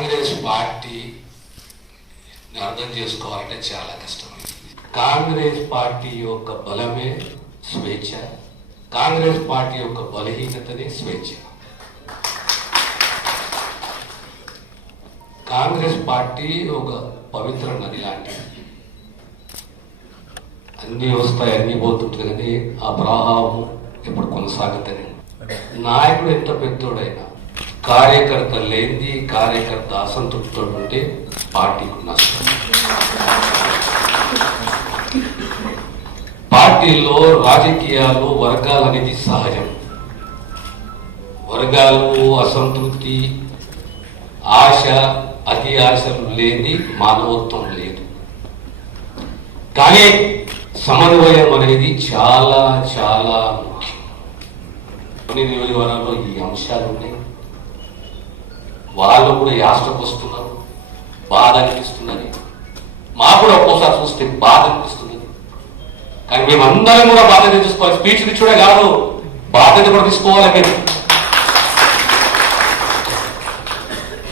Congress party అర్థం చేసుకోవాలంటే చాలా కష్టమైంది. కాంగ్రెస్ పార్టీ యొక్క బలమే స్వేచ్ఛ, కాంగ్రెస్ పార్టీ యొక్క బలహీనతనే స్వేచ్ఛ. కాంగ్రెస్ పార్టీ ఒక పవిత్ర నది లాంటిది. అన్నీ వస్తాయి, అన్నీ పోతుంటుంది, కానీ ఆ ప్రవాహం ఎప్పుడు కొనసాగుతుంది. నాయకుడు ఎంత పెద్దోడైనా కార్యకర్త లేనిది, కార్యకర్త అసంతృప్తితో ఉంటే పార్టీకి నష్టం. పార్టీల్లో రాజకీయాలు వర్గాలు అనేది సహజం. వర్గాలు, అసంతృప్తి, ఆశ, అతి ఆశలు లేని మానవత్వం లేదు. కానీ సమన్వయం అనేది చాలా చాలా ముఖ్యం. కొన్ని నియోజకవర్గాల్లో ఈ అంశాలు ఉన్నాయి. వాళ్ళు కూడా యాస్ట్రకు వస్తున్నారు, బాధ అనిపిస్తున్నది. మాకు కూడా ఒక్కోసారి చూస్తే బాధ అనిపిస్తున్నది. కానీ మేమందరం కూడా బాధ్యత తీసుకోవాలి. స్పీచ్ ఇచ్చుడే కాదు, బాధ్యత కూడా తీసుకోవాలి. మేము